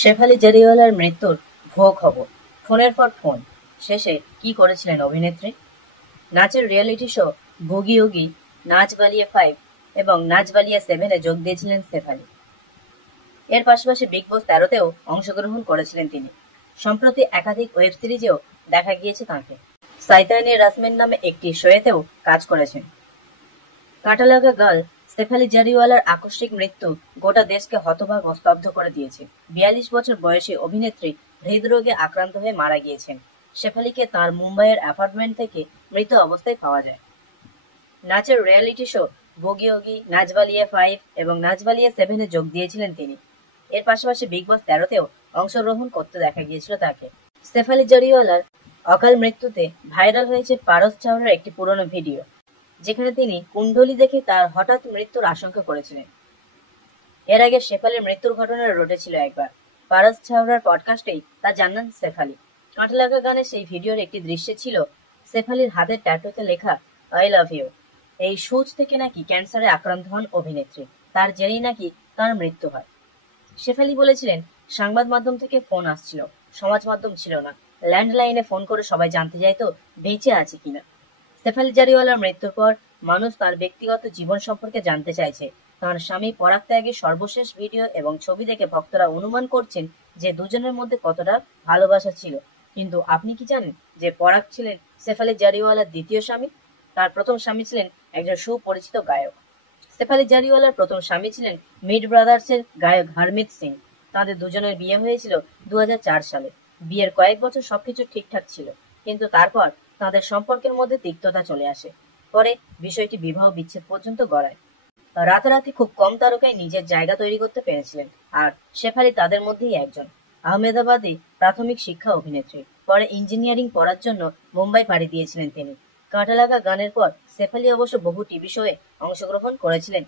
শেফালি জারিওয়ালার মৃত্যুর ভুয়ো খবর, ফোনের পর ফোন, শেষে কি করেছিলেন অভিনেত্রী? নাচের রিয়েলিটি শো বুগি উগি, নাচ বালিয়ে 5 এবং নাচ বালিয়ে 7-এ যোগ দিয়েছিলেন শেফালি। এর পাশাপাশি বিগ বস 13-তেও অংশগ্রহণ করেছিলেন তিনি। সম্প্রতি একাধিক ওয়েব সিরিজেও দেখা গিয়েছে তাঁকে। সাইতানি রাসমেন নামে একটি শোয়েতেও কাজ করেছেন। কাঁটালাগা গার্ল শেফালি জারিওয়ালার আকস্মিক মৃত্যু গোটা দেশকে হতবাক ও স্তব্ধ করে দিয়েছে। 42 বছর বয়সী অভিনেত্রী হৃদরোগে আক্রান্ত হয়ে মারা গিয়েছেন। শেফালিকে তাঁর মুম্বাইয়ের অ্যাপার্টমেন্ট থেকে মৃত অবস্থায় পাওয়া যায়। নাচের রিয়েলিটি শো বুগি উগি, নাচ বালিয়ে 5 এবং নাচ বালিয়ে 7-এ যোগ দিয়েছিলেন তিনি। এর পাশাপাশি বিগ বস 13-তেও অংশগ্রহণ করতে দেখা গিয়েছিল তাকে। শেফালি জারিওয়ালার অকাল মৃত্যুতে ভাইরাল হয়েছে পারস চাওলার একটি পুরনো ভিডিও, যেখানে তিনি কুণ্ডলী দেখে তার হঠাৎ মৃত্যুর আশঙ্কা করেছিলেন। এর আগে শেফালির মৃত্যুর ঘটনা রটেছিল একবার। পারস ছাওরার পডকাস্টেই তা জানান শেফালি। কাঁটালাগা গানের সেই ভিডিওর একটি দৃশ্যে ছিল শেফালির হাতের ট্যাটুতে লেখা আই লাভ ইউ। এই সূচ থেকে নাকি ক্যান্সারে আক্রান্ত হন অভিনেত্রী, তার জেনেই নাকি তার মৃত্যু হয়। শেফালি বলেছিলেন, সংবাদ মাধ্যম থেকে ফোন আসছিল, সমাজ মাধ্যম ছিল না, ল্যান্ডলাইনে ফোন করে সবাই জানতে চাইতো বেঁচে আছে কিনা। শেফালি জারিওয়ালার মৃত্যুর পর মানুষ তার ব্যক্তিগত জীবন সম্পর্কে জানতে চাইছে। তাঁর স্বামী পরাগ ত্যাগের সর্বশেষ ভিডিও এবং ছবি দেখে ভক্তরা অনুমান করছেন যে দুজনের মধ্যে কতটা ভালোবাসা ছিল। কিন্তু আপনি কি জানেন যে পরাগ ছিলেন শেফালি জারিওয়ালার দ্বিতীয় স্বামী? তার প্রথম স্বামী ছিলেন একজন সুপরিচিত গায়ক। শেফালি জারিওয়ালার প্রথম স্বামী ছিলেন মিড ব্রাদার্সের গায়ক হরমিত সিং। তাঁদের দুজনের বিয়ে হয়েছিল 2004 সালে। বিয়ের কয়েক বছর সবকিছু ঠিকঠাক ছিল, কিন্তু তারপর তাঁদের সম্পর্কের মধ্যে তিক্ততা চলে আসে। পরে বিষয়টি বিবাহ বিচ্ছেদ পর্যন্ত গড়ায়। রাতারাতি খুব কম তারকাই নিজের জায়গা তৈরি করতে পেরেছিলেন, আর শেফালি তাদের মধ্যেই একজন। আহমেদাবাদে প্রাথমিক শিক্ষা অভিনেত্রী, পরে ইঞ্জিনিয়ারিং পড়ার জন্য মুম্বাই পাড়ি দিয়েছিলেন তিনি। কাঁটালাগা গানের পর শেফালি অবশ্য বহু টিভি শোয়ে অংশগ্রহণ করেছিলেন।